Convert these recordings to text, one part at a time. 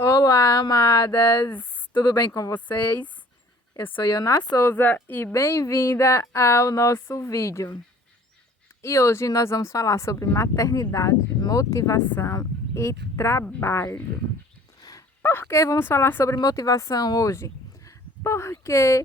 Olá, amadas! Tudo bem com vocês? Eu sou Iona Souza e bem-vinda ao nosso vídeo. E hoje nós vamos falar sobre maternidade, motivação e trabalho. Por que vamos falar sobre motivação hoje? Porque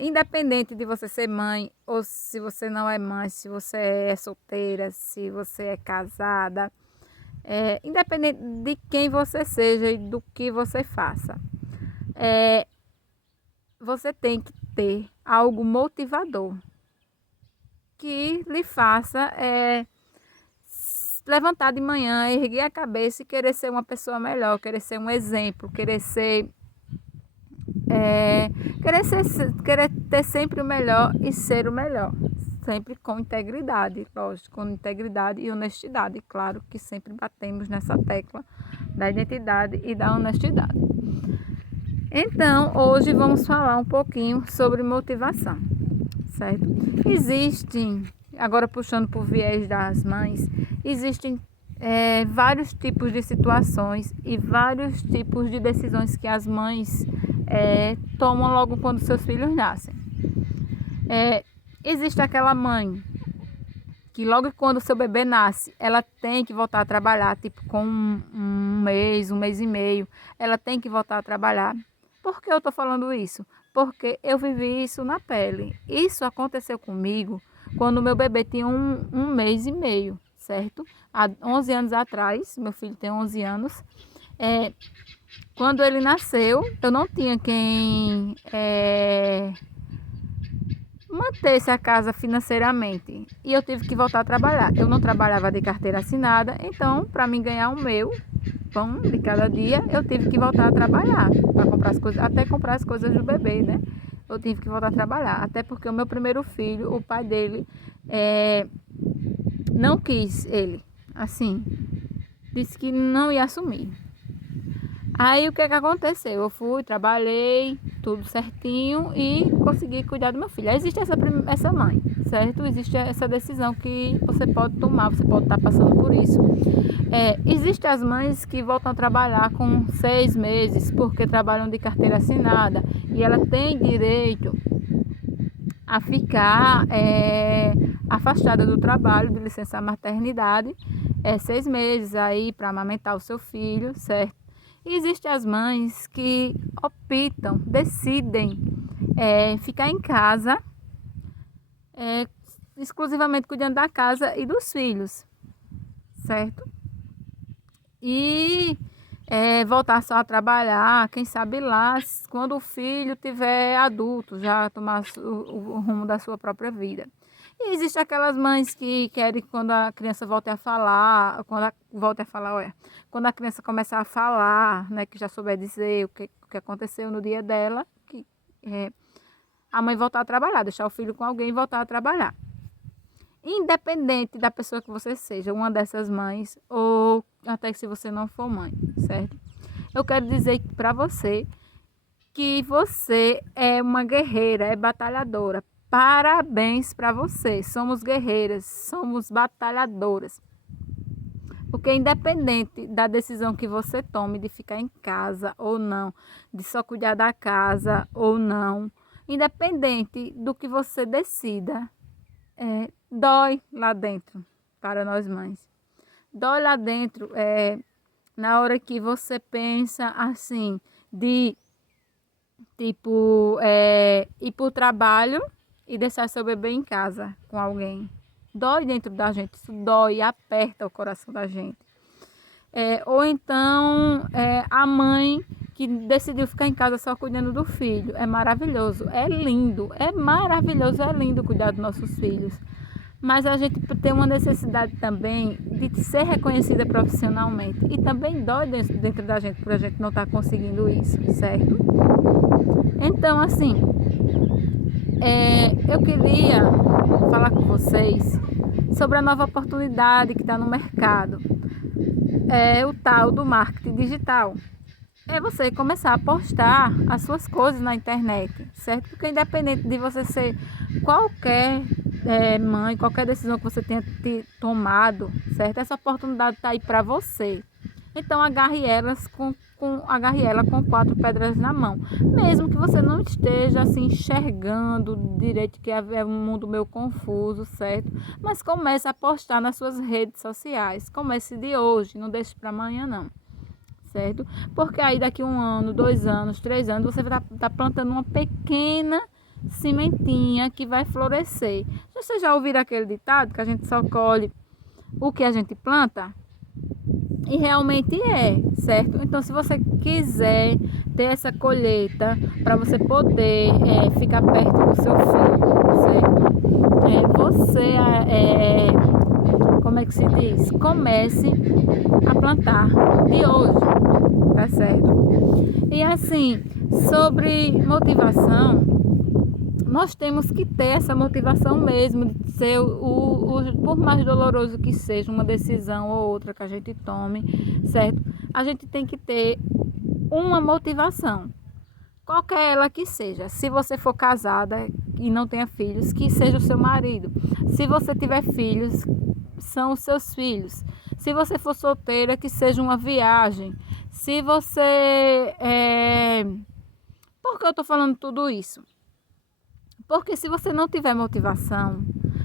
independente de você ser mãe ou se você não é mãe, se você é solteira, se você é casada, independente de quem você seja e do que você faça, você tem que ter algo motivador que lhe faça levantar de manhã, erguer a cabeça e querer ser uma pessoa melhor, querer ser um exemplo, querer ter sempre o melhor e ser o melhor. Sempre com integridade, lógico, com integridade e honestidade. Claro que sempre batemos nessa tecla da identidade e da honestidade. Então, hoje vamos falar um pouquinho sobre motivação, certo? Existem, agora puxando por viés das mães, existem vários tipos de situações e vários tipos de decisões que as mães tomam logo quando seus filhos nascem. Existe aquela mãe que logo quando o seu bebê nasce, ela tem que voltar a trabalhar, tipo com um mês e meio, ela tem que voltar a trabalhar. Por que eu estou falando isso? Porque eu vivi isso na pele. Isso aconteceu comigo quando meu bebê tinha um mês e meio, certo? Há 11 anos atrás, meu filho tem 11 anos. Quando ele nasceu, eu não tinha quem mantesse a casa financeiramente e eu tive que voltar a trabalhar. Eu não trabalhava de carteira assinada, então para mim ganhar o meu pão de cada dia, eu tive que voltar a trabalhar para comprar as coisas, até comprar as coisas do bebê, né? Eu tive que voltar a trabalhar, até porque o meu primeiro filho, o pai dele não quis ele, assim, disse que não ia assumir. Aí o que aconteceu? Eu fui, trabalhei, tudo certinho e consegui cuidar do meu filho. Aí existe essa mãe, certo? Existe essa decisão que você pode tomar, você pode estar passando por isso. Existem as mães que voltam a trabalhar com 6 meses porque trabalham de carteira assinada e ela tem direito a ficar afastada do trabalho de licença maternidade 6 meses aí para amamentar o seu filho, certo? E existem as mães que optam, decidem ficar em casa, exclusivamente cuidando da casa e dos filhos, certo? E voltar só a trabalhar, quem sabe lá, quando o filho tiver adulto, já tomar o rumo da sua própria vida. E existem aquelas mães que querem que quando a criança volte a falar, quando a criança começar a falar, né, que já souber dizer o que aconteceu no dia dela, que a mãe voltar a trabalhar, deixar o filho com alguém e voltar a trabalhar. Independente da pessoa que você seja, uma dessas mães, ou até que se você não for mãe, certo? Eu quero dizer para você que você é uma guerreira, é batalhadora. Parabéns para você. Somos guerreiras, somos batalhadoras. Porque independente da decisão que você tome de ficar em casa ou não, de só cuidar da casa ou não, independente do que você decida, dói lá dentro para nós mães. Dói lá dentro na hora que você pensa assim, de tipo ir para o trabalho e deixar seu bebê em casa com alguém. Dói dentro da gente, isso dói, aperta o coração da gente. Ou então a mãe que decidiu ficar em casa só cuidando do filho. É maravilhoso, é lindo, é maravilhoso, é lindo cuidar dos nossos filhos. Mas a gente tem uma necessidade também de ser reconhecida profissionalmente. E também dói dentro da gente por a gente não estar conseguindo isso, certo? Então, assim, eu queria falar com vocês sobre a nova oportunidade que está no mercado. O tal do marketing digital. É você começar a postar as suas coisas na internet, certo? Porque independente de você ser qualquer mãe, qualquer decisão que você tenha tomado, certo? Essa oportunidade está aí para você. Então agarre elas com agarre ela com 4 pedras na mão. Mesmo que você não esteja assim enxergando direito, que é um mundo meio confuso, certo? Mas comece a postar nas suas redes sociais. Comece de hoje, não deixe para amanhã não, certo? Porque aí daqui 1 ano, 2 anos, 3 anos, você vai estar plantando uma pequena sementinha que vai florescer. Você já ouviram aquele ditado que a gente só colhe o que a gente planta? E realmente é, certo? Então, se você quiser ter essa colheita para você poder ficar perto do seu filho, certo? Como é que se diz? Comece a plantar de hoje, tá certo? E assim, sobre motivação, nós temos que ter essa motivação mesmo de ser por mais doloroso que seja uma decisão ou outra que a gente tome, certo? A gente tem que ter uma motivação, qualquer ela que seja. Se você for casada e não tenha filhos, que seja o seu marido. Se você tiver filhos, são os seus filhos. Se você for solteira, que seja uma viagem. Se você... Por que eu tô falando tudo isso? Porque se você não tiver motivação,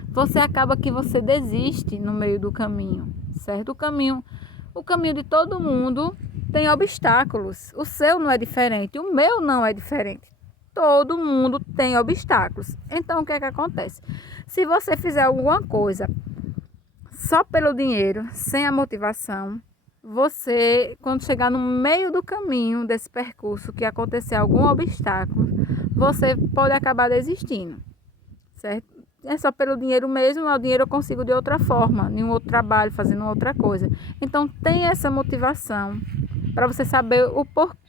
você acaba que você desiste no meio do caminho, certo? O caminho de todo mundo tem obstáculos. O seu não é diferente, o meu não é diferente. Todo mundo tem obstáculos. Então, o que é que acontece? Se você fizer alguma coisa só pelo dinheiro, sem a motivação, você, quando chegar no meio do caminho desse percurso, que acontecer algum obstáculo, você pode acabar desistindo, certo? É só pelo dinheiro mesmo, o dinheiro eu consigo de outra forma, em um outro trabalho, fazendo outra coisa. Então, tem essa motivação para você saber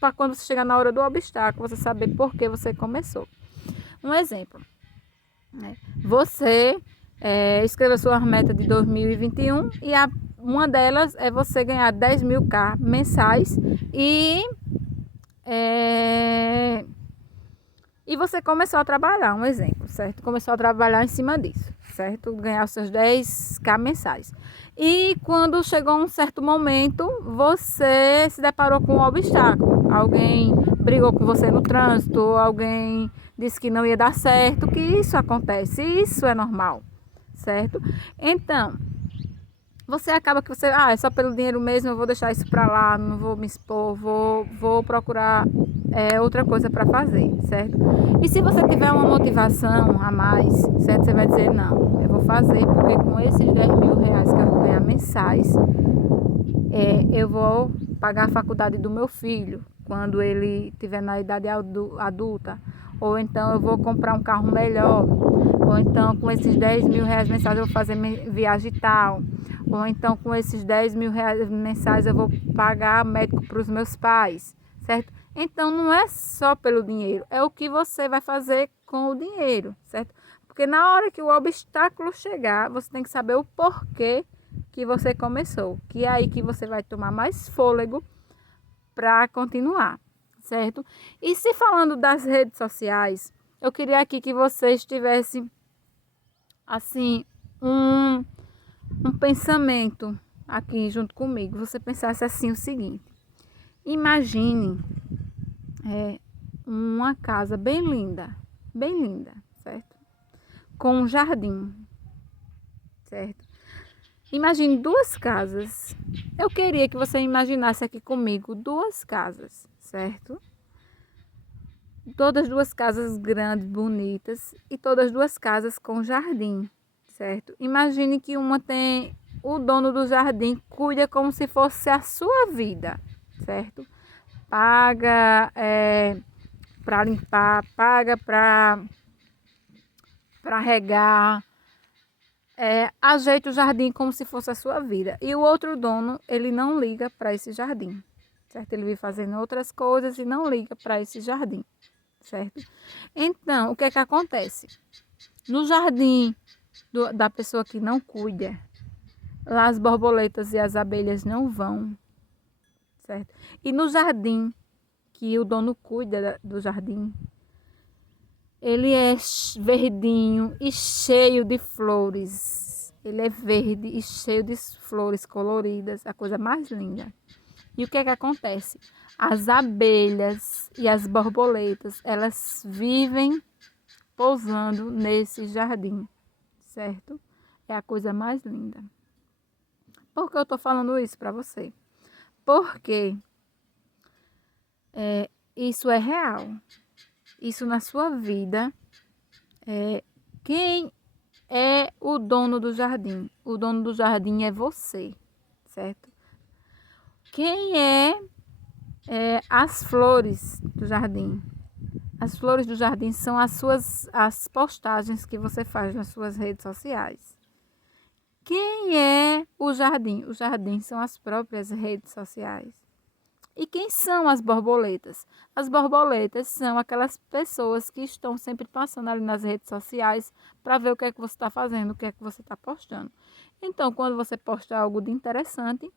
para quando você chegar na hora do obstáculo, você saber por que você começou. Um exemplo, né? Você escreveu sua meta de 2021 e uma delas é você ganhar 10.000 mensais e você começou a trabalhar, um exemplo, certo? Começou a trabalhar em cima disso, certo? Ganhar os seus 10.000 mensais. E quando chegou um certo momento, você se deparou com um obstáculo. Alguém brigou com você no trânsito, alguém disse que não ia dar certo, que isso acontece, isso é normal, certo? Então, você acaba que é só pelo dinheiro mesmo, eu vou deixar isso para lá, não vou me expor, vou procurar outra coisa para fazer, certo? E se você tiver uma motivação a mais, certo? Você vai dizer, não, eu vou fazer porque com esses 10.000 reais que eu vou ganhar mensais, eu vou pagar a faculdade do meu filho quando ele estiver na idade adulta, ou então eu vou comprar um carro melhor, ou então com esses 10.000 reais mensais eu vou fazer viagem tal, ou então com esses 10.000 reais mensais eu vou pagar médico para os meus pais, certo? Então não é só pelo dinheiro, é o que você vai fazer com o dinheiro, certo? Porque na hora que o obstáculo chegar, você tem que saber o porquê que você começou, que é aí que você vai tomar mais fôlego para continuar, certo? E se falando das redes sociais, eu queria aqui que vocês tivessem assim um pensamento aqui junto comigo. Você pensasse assim o seguinte: imagine uma casa bem linda, certo? Com um jardim, certo? Imagine 2 casas. Eu queria que você imaginasse aqui comigo 2 casas, certo? Todas 2 casas grandes, bonitas, e todas 2 casas com jardim, certo? Imagine que uma tem o dono do jardim, cuida como se fosse a sua vida, certo? Paga para limpar, paga para regar, ajeita o jardim como se fosse a sua vida. E o outro dono, ele não liga para esse jardim, certo? Ele vive fazendo outras coisas e não liga para esse jardim, certo? Então, o que é que acontece? No jardim da pessoa que não cuida, lá as borboletas e as abelhas não vão, certo? E no jardim que o dono cuida do jardim, ele é verdinho e cheio de flores. Ele é verde e cheio de flores coloridas, a coisa mais linda. E o que é que acontece? As abelhas e as borboletas, elas vivem pousando nesse jardim, certo? É a coisa mais linda. Por que eu estou falando isso para você? Porque isso é real. Isso na sua vida. Quem é o dono do jardim? O dono do jardim é você, certo? Quem é as flores do jardim? As flores do jardim são as postagens que você faz nas suas redes sociais. Quem é o jardim? O jardim são as próprias redes sociais. E quem são as borboletas? As borboletas são aquelas pessoas que estão sempre passando ali nas redes sociais para ver o que é que você está fazendo, o que é que você está postando. Então, quando você posta algo de interessante,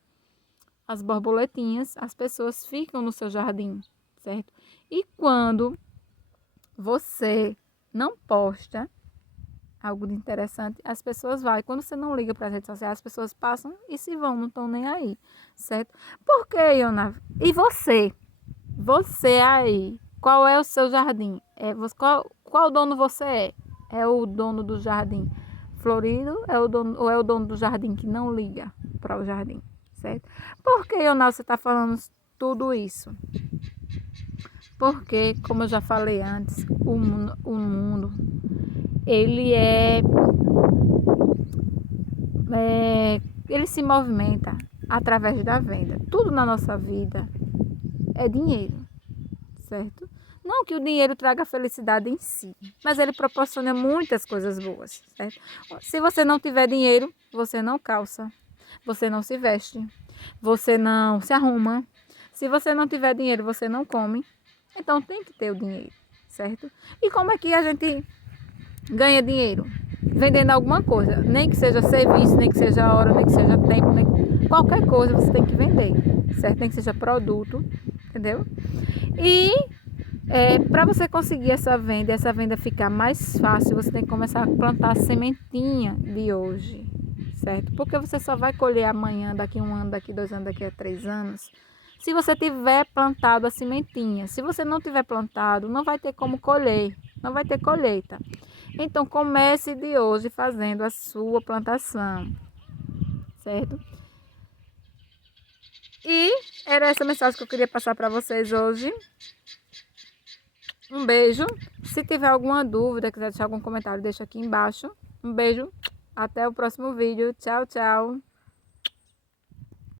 as borboletinhas, as pessoas ficam no seu jardim, certo? E quando você não posta algo de interessante, as pessoas vão. Quando você não liga para as redes sociais, as pessoas passam e se vão, não estão nem aí, certo? Por que, Iona? E você? Você aí, qual é o seu jardim? Qual dono você é? É o dono do jardim florido ou é o dono do jardim que não liga para o jardim, certo? Por que, Iona, você está falando tudo isso? Porque, como eu já falei antes, o mundo ele ele se movimenta através da venda. Tudo na nossa vida é dinheiro, certo? Não que o dinheiro traga felicidade em si, mas ele proporciona muitas coisas boas, certo? Se você não tiver dinheiro, você não calça, você não se veste, você não se arruma. Se você não tiver dinheiro, você não come. Então tem que ter o dinheiro, certo? E como é que a gente ganha dinheiro? Vendendo alguma coisa, nem que seja serviço, nem que seja hora, nem que seja tempo, qualquer coisa você tem que vender, certo? Nem que seja produto, entendeu? E para você conseguir essa venda ficar mais fácil, você tem que começar a plantar a sementinha de hoje, certo? Porque você só vai colher amanhã, daqui a 1 ano, daqui a 2 anos, daqui a 3 anos, se você tiver plantado a sementinha. Se você não tiver plantado, não vai ter como colher, não vai ter colheita. Então, comece de hoje fazendo a sua plantação, certo? E era essa mensagem que eu queria passar para vocês hoje. Um beijo. Se tiver alguma dúvida, quiser deixar algum comentário, deixa aqui embaixo. Um beijo. Até o próximo vídeo. Tchau, tchau.